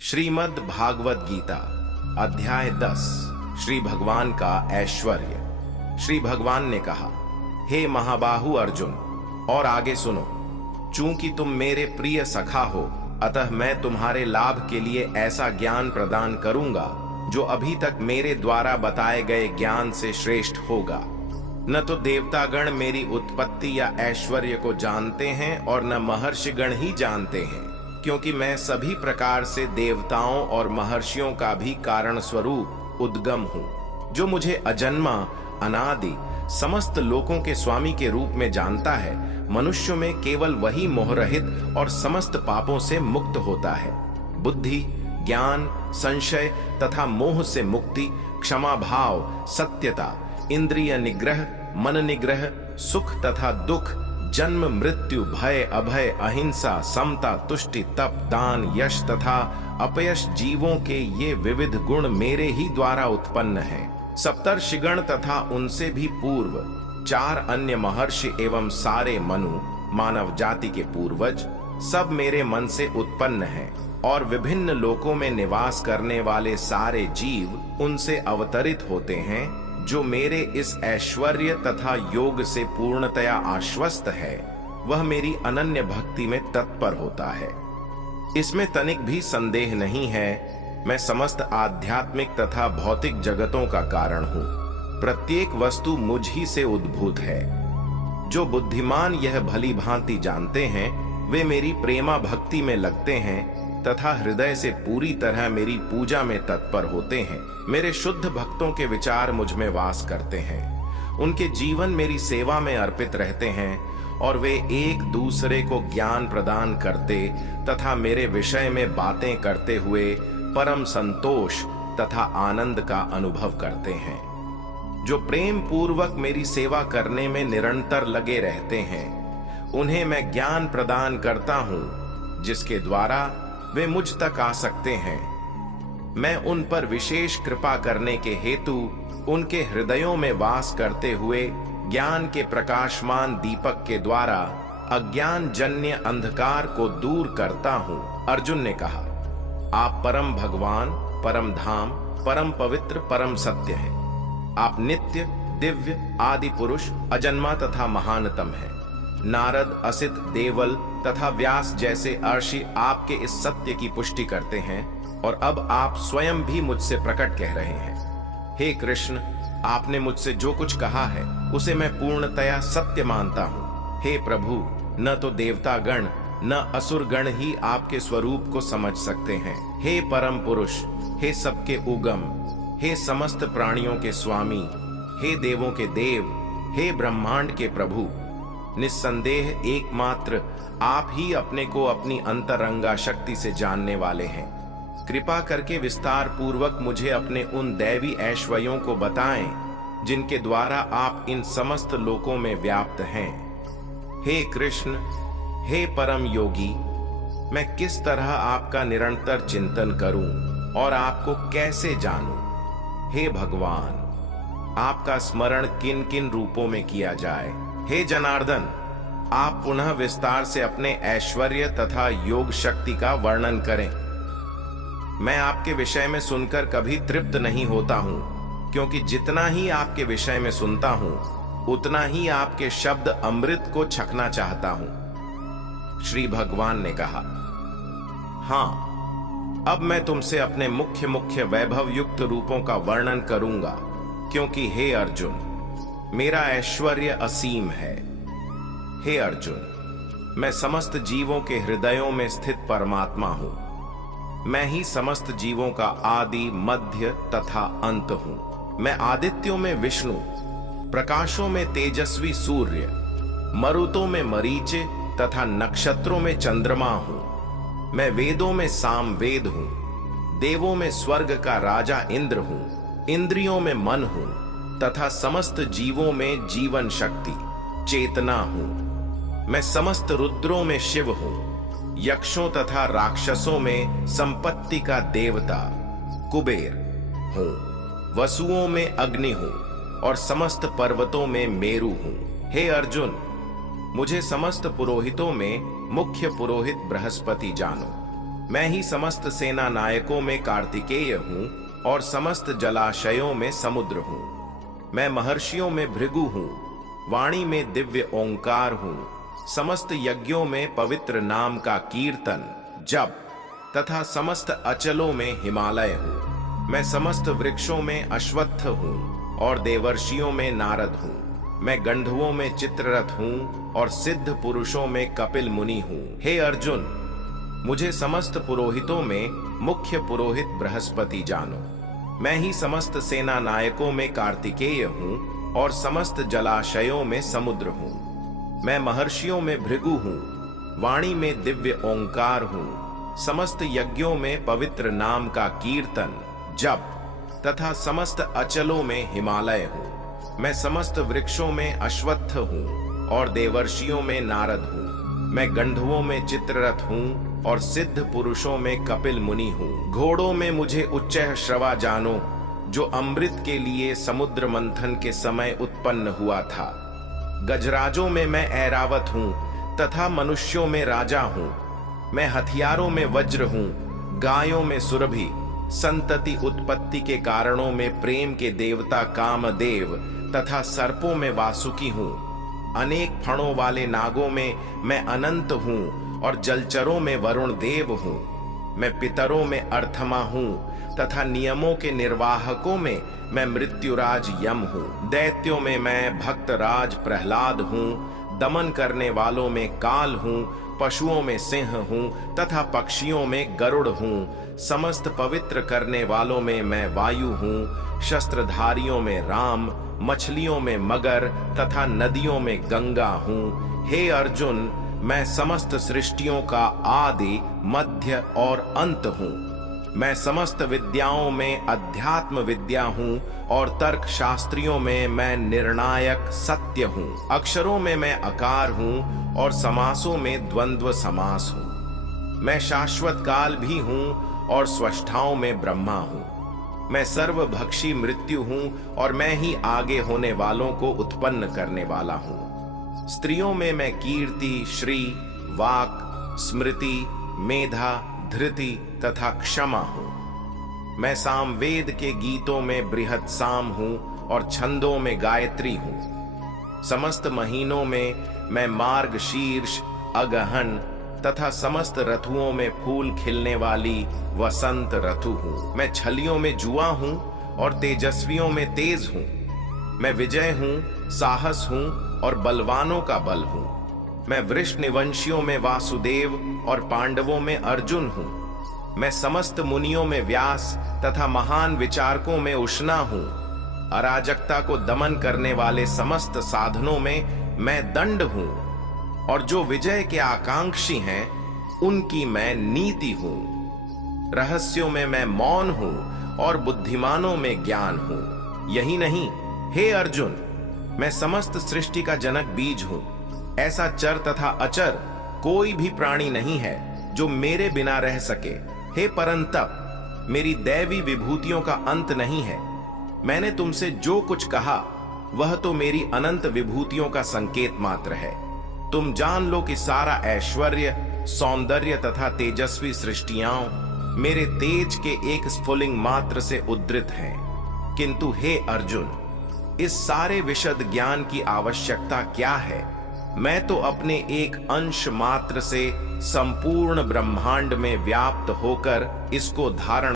श्रीमद् भागवत गीता अध्याय 10। श्री भगवान का ऐश्वर्य। श्री भगवान ने कहा, हे महाबाहु अर्जुन, और आगे सुनो। चूंकि तुम मेरे प्रिय सखा हो, अतः मैं तुम्हारे लाभ के लिए ऐसा ज्ञान प्रदान करूंगा जो अभी तक मेरे द्वारा बताए गए ज्ञान से श्रेष्ठ होगा। न तो देवतागण मेरी उत्पत्ति या ऐश्वर्य को जानते हैं और न महर्षिगण ही जानते हैं, क्योंकि मैं सभी प्रकार से देवताओं और महर्षियों का भी कारण स्वरूप उद्गम हूँ। जो मुझे अजन्मा, अनादि, समस्त लोकों के स्वामी के रूप में जानता है, मनुष्यों में केवल वही मोहरहित और समस्त पापों से मुक्त होता है। बुद्धि, ज्ञान, संशय तथा मोह से मुक्ति, क्षमा भाव, सत्यता, इंद्रिय निग्रह, मन निग्रह, सुख तथा दुख, जन्म मृत्यु, भय अभय, अहिंसा, समता, तुष्टि, तप, दान, यश तथा अपयश, जीवों के ये विविध गुण मेरे ही द्वारा उत्पन्न हैं। सप्तर्षिगण तथा उनसे भी पूर्व 4 अन्य महर्षि एवं सारे मनु, मानव जाति के पूर्वज, सब मेरे मन से उत्पन्न हैं, और विभिन्न लोकों में निवास करने वाले सारे जीव उनसे अवतरित होते हैं। जो मेरे इस ऐश्वर्य तथा योग से पूर्णतया आश्वस्त है, वह मेरी अनन्य भक्ति में तत्पर होता है। इसमें तनिक भी संदेह नहीं है, मैं समस्त आध्यात्मिक तथा भौतिक जगतों का कारण हूँ। प्रत्येक वस्तु मुझ ही से उद्भूत है। जो बुद्धिमान यह भली भांति जानते हैं, वे मेरी प्रेमा भक्ति में लगते हैं तथा हृदय से पूरी तरह मेरी पूजा में तत्पर होते हैं। मेरे शुद्ध भक्तों के विचार मुझ में वास करते हैं। उनके जीवन मेरी सेवा में अर्पित रहते हैं, और वे एक दूसरे को ज्ञान प्रदान करते तथा मेरे विषय में बातें करते हुए परम संतोष तथा आनंद का अनुभव करते हैं। जो प्रेम पूर्वक मेरी सेवा करने में निरंतर लगे रहते हैं, उन्हें मैं ज्ञान प्रदान करता हूँ, जिसके द्वारा वे मुझ तक आ सकते हैं। मैं उन पर विशेष कृपा करने के हेतु उनके हृदयों में वास करते हुए ज्ञान के प्रकाशमान दीपक के द्वारा अज्ञान जन्य अंधकार को दूर करता हूं। अर्जुन ने कहा, आप परम भगवान, परम धाम, परम पवित्र, परम सत्य हैं। आप नित्य, दिव्य, आदि पुरुष, अजन्मा तथा महानतम हैं। नारद, असित, देवल तथा व्यास जैसे अर्षि आपके इस सत्य की पुष्टि करते हैं, और अब आप स्वयं भी मुझसे प्रकट कह रहे हैं। हे कृष्ण, आपने मुझसे जो कुछ कहा है उसे मैं पूर्णतया सत्य मानता हूँ। हे प्रभु, न तो देवतागण न असुरगण ही आपके स्वरूप को समझ सकते हैं। हे परम पुरुष, हे सबके उगम, हे समस्त प्राणियों के स्वामी, हे देवों के देव, हे ब्रह्मांड के प्रभु, निस्संदेह एकमात्र आप ही अपने को अपनी अंतरंगा शक्ति से जानने वाले हैं। कृपा करके विस्तार पूर्वक मुझे अपने उन दैवी ऐश्वर्यों को बताएं, जिनके द्वारा आप इन समस्त लोकों में व्याप्त हैं। हे कृष्ण, हे परम योगी, मैं किस तरह आपका निरंतर चिंतन करूं और आपको कैसे जानूं? हे भगवान, आपका स्मरण किन किन रूपों में किया जाए? हे जनार्दन, आप पुनः विस्तार से अपने ऐश्वर्य तथा योग शक्ति का वर्णन करें। मैं आपके विषय में सुनकर कभी तृप्त नहीं होता हूं, क्योंकि जितना ही आपके विषय में सुनता हूं, उतना ही आपके शब्द अमृत को छकना चाहता हूं। श्री भगवान ने कहा, हां, अब मैं तुमसे अपने मुख्य मुख्य वैभव युक्त रूपों का वर्णन करूंगा, क्योंकि हे अर्जुन, मेरा ऐश्वर्य असीम है। हे अर्जुन, मैं समस्त जीवों के हृदयों में स्थित परमात्मा हूं। मैं ही समस्त जीवों का आदि, मध्य तथा अंत हूं। मैं आदित्यों में विष्णु, प्रकाशों में तेजस्वी सूर्य, मरुतों में मरीचे तथा नक्षत्रों में चंद्रमा हूं। मैं वेदों में सामवेद हूं, देवों में स्वर्ग का राजा इंद्र हूं, इंद्रियों में मन हूं तथा समस्त जीवों में जीवन शक्ति, चेतना हूं। मैं समस्त रुद्रों में शिव हूं, यक्षों तथा राक्षसों में संपत्ति का देवता कुबेर हूं, वसुओं में अग्नि हूं, और समस्त पर्वतों में मेरु हूं। हे अर्जुन, मुझे समस्त पुरोहितों में मुख्य पुरोहित बृहस्पति जानो। मैं ही समस्त सेना नायकों में कार्तिकेय हूँ और समस्त जलाशयों में समुद्र हूँ। मैं महर्षियों में भृगु हूँ, वाणी में दिव्य ओंकार हूँ, समस्त यज्ञों में पवित्र नाम का कीर्तन जप तथा समस्त अचलों में हिमालय हूँ। मैं समस्त वृक्षों में अश्वत्थ हूँ और देवर्षियों में नारद हूँ। मैं गंधर्वों में चित्ररथ हूँ और सिद्ध पुरुषों में कपिल मुनि हूँ। हे अर्जुन, मुझे समस्त पुरोहितों में मुख्य पुरोहित बृहस्पति जानो। मैं ही समस्त सेना नायकों में कार्तिकेय हूँ और समस्त जलाशयों में समुद्र हूँ। मैं महर्षियों में भृगु हूँ, वाणी में दिव्य ओंकार हूँ, समस्त यज्ञों में पवित्र नाम का कीर्तन जप तथा समस्त अचलों में हिमालय हूँ। मैं समस्त वृक्षों में अश्वत्थ हूँ और देवर्षियों में नारद हूँ। मैं गंधर्वों में चित्ररथ हूँ और सिद्ध पुरुषों में कपिल मुनि हूँ। घोड़ों में मुझे उच्चैः श्रवा जानो, जो अमृत के लिए समुद्र मंथन के समय उत्पन्न हुआ था। गजराजों में मैं ऐरावत हूँ तथा मनुष्यों में राजा हूँ। मैं हथियारों में वज्र हूँ, गायों में सुरभि, संतति उत्पत्ति के कारणों में प्रेम के देवता कामदेव तथा सर्पों में वासुकी हूँ। अनेक फणों वाले नागों में मैं अनंत हूँ और जलचरों में वरुण देव हूँ। मैं पितरों में अर्थमा हूँ तथा नियमों के निर्वाहकों में मैं मृत्युराज यम हूँ। दैत्यों में मैं भक्तराज प्रहलाद हूँ, दमन करने वालों में काल हूँ, पशुओं में सिंह हूँ तथा पक्षियों में गरुड़ हूँ। समस्त पवित्र करने वालों में मैं वायु हूँ, शस्त्रधारियों में राम, मछलियों में मगर तथा नदियों में गंगा हूँ। हे अर्जुन, मैं समस्त सृष्टियों का आदि मध्य और अंत हूँ। मैं समस्त विद्याओं में अध्यात्म विद्या हूँ और तर्क शास्त्रियों में मैं निर्णायक सत्य हूँ। अक्षरों में मैं अकार हूँ और समासों में द्वंद्व समास हूँ। मैं शाश्वत काल भी हूँ और स्वस्थाओं में ब्रह्मा हूँ। मैं सर्वभक्षी मृत्यु हूँ और मैं ही आगे होने वालों को उत्पन्न करने वाला हूँ। स्त्रियों में मैं कीर्ति, श्री, वाक, स्मृति, मेधा, धृति तथा क्षमा हूँ। मैं सामवेद के गीतों में बृहत् साम हूँ और छंदों में गायत्री हूँ। समस्त महीनों में मैं मार्ग शीर्ष, अगहन तथा समस्त ऋतुओं में फूल खिलने वाली वसंत ऋतु हूँ। मैं छलियों में जुआ हूँ और तेजस्वियों में तेज हूँ। मैं विजय हूँ, साहस हूँ और बलवानों का बल हूँ। मैं वृषनिवंशियों में वासुदेव और पांडवों में अर्जुन हूँ। मैं समस्त मुनियों में व्यास तथा महान विचारकों में उष्णा हूँ। अराजकता को दमन करने वाले समस्त साधनों में मैं दंड हूँ और जो विजय के आकांक्षी हैं उनकी मैं नीति हूँ। रहस्यों में मैं मौन हूँ और बुद्धिमानों में ज्ञान हूँ। यही नहीं, हे अर्जुन, मैं समस्त सृष्टि का जनक बीज हूँ। ऐसा चर तथा अचर कोई भी प्राणी नहीं है जो मेरे बिना रह सके। हे परंतप, मेरी दैवी विभूतियों का अंत नहीं है। मैंने तुमसे जो कुछ कहा वह तो मेरी अनंत विभूतियों का संकेत मात्र है। तुम जान लो कि सारा ऐश्वर्य, सौंदर्य तथा तेजस्वी सृष्टियां मेरे तेज के एक स्फुलिंग मात्र से उद्धृत हैं। किंतु हे अर्जुन, इस सारे विशद ज्ञान की आवश्यकता क्या है? मैं तो अपने एक अंश मात्र से संपूर्ण ब्रह्मांड में व्याप्त होकर इसको धारण